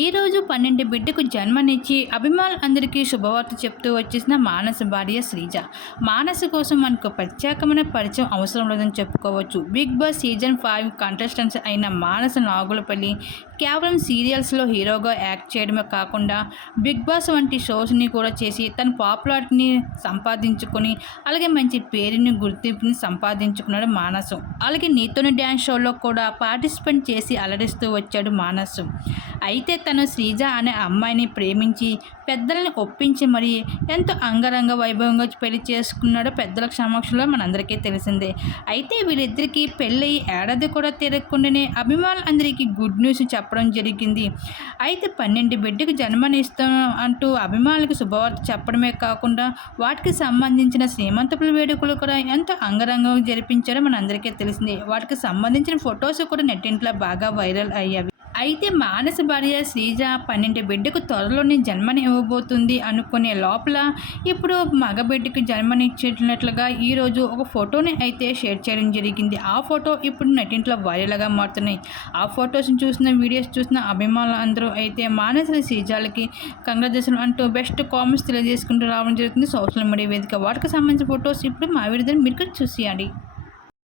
ఈరోజు పన్నెండు బిడ్డకు జన్మనిచ్చి అభిమానులు అందరికీ శుభవార్త చెప్తూ వచ్చేసిన మానస భార్య శ్రీజ. మానస కోసం మనకు ప్రత్యేకమైన పరిచయం అవసరం లేదని చెప్పుకోవచ్చు. Bigg Boss season five contestants అయిన మానస నాగులపల్లి కేవలం సీరియల్స్లో హీరోగా యాక్ట్ చేయడమే కాకుండా బిగ్ బాస్ వంటి షోస్ని కూడా చేసి తన పాపులారిటీని సంపాదించుకొని అలాగే మంచి పేరుని గుర్తింపుని సంపాదించుకున్నాడు మానసు. అలాగే నీతోని డ్యాన్స్ షోలో కూడా పార్టిసిపేట్ చేసి అలరిస్తూ వచ్చాడు మానసు. అయితే తను శ్రీజ అనే అమ్మాయిని ప్రేమించి పెద్దలను ఒప్పించి మరి ఎంతో అంగరంగ వైభవంగా పెళ్ళి చేసుకున్నాడో పెద్దల సమక్షంలో మనందరికీ తెలిసిందే. అయితే వీళ్ళిద్దరికీ పెళ్ళి ఏడాది కూడా తిరగకుండానే అభిమానులందరికీ గుడ్ న్యూస్ చెప్పడం జరిగింది. అయితే పన్నెండు బిడ్డకు జన్మనిస్తాం అంటూ అభిమానులకు శుభవార్త చెప్పడమే కాకుండా వాటికి సంబంధించిన శ్రీమంతపుల వేడుకలు కూడా ఎంతో అంగరంగంగా జరిపించారో మనందరికీ తెలిసిందే. వాటికి సంబంధించిన ఫొటోస్ కూడా నెట్టింట్లో బాగా వైరల్ అయ్యాయి. అయితే మానస భార్య శ్రీజ పన్నెండు బిడ్డకు త్వరలోనే జన్మని ఇవ్వబోతుంది అనుకునే లోపల ఇప్పుడు మగ బిడ్డకు జన్మనిచ్చేట్లుగా ఈరోజు ఒక ఫోటోని అయితే షేర్ చేయడం జరిగింది. ఆ ఫోటో ఇప్పుడు నటింట్లో వైరల్గా మారుతున్నాయి. ఆ ఫొటోస్ని చూసిన వీడియోస్ చూసిన అభిమానులు అందరూ అయితే మానస శ్రీజాలకి కంగ్రాచులేషన్ అంటూ బెస్ట్ కామెంట్స్ తెలియజేసుకుంటూ రావడం జరుగుతుంది. సోషల్ మీడియా వేదిక వాటికి సంబంధించిన ఫొటోస్ ఇప్పుడు మా విడుదల మీరు చూసేయండి.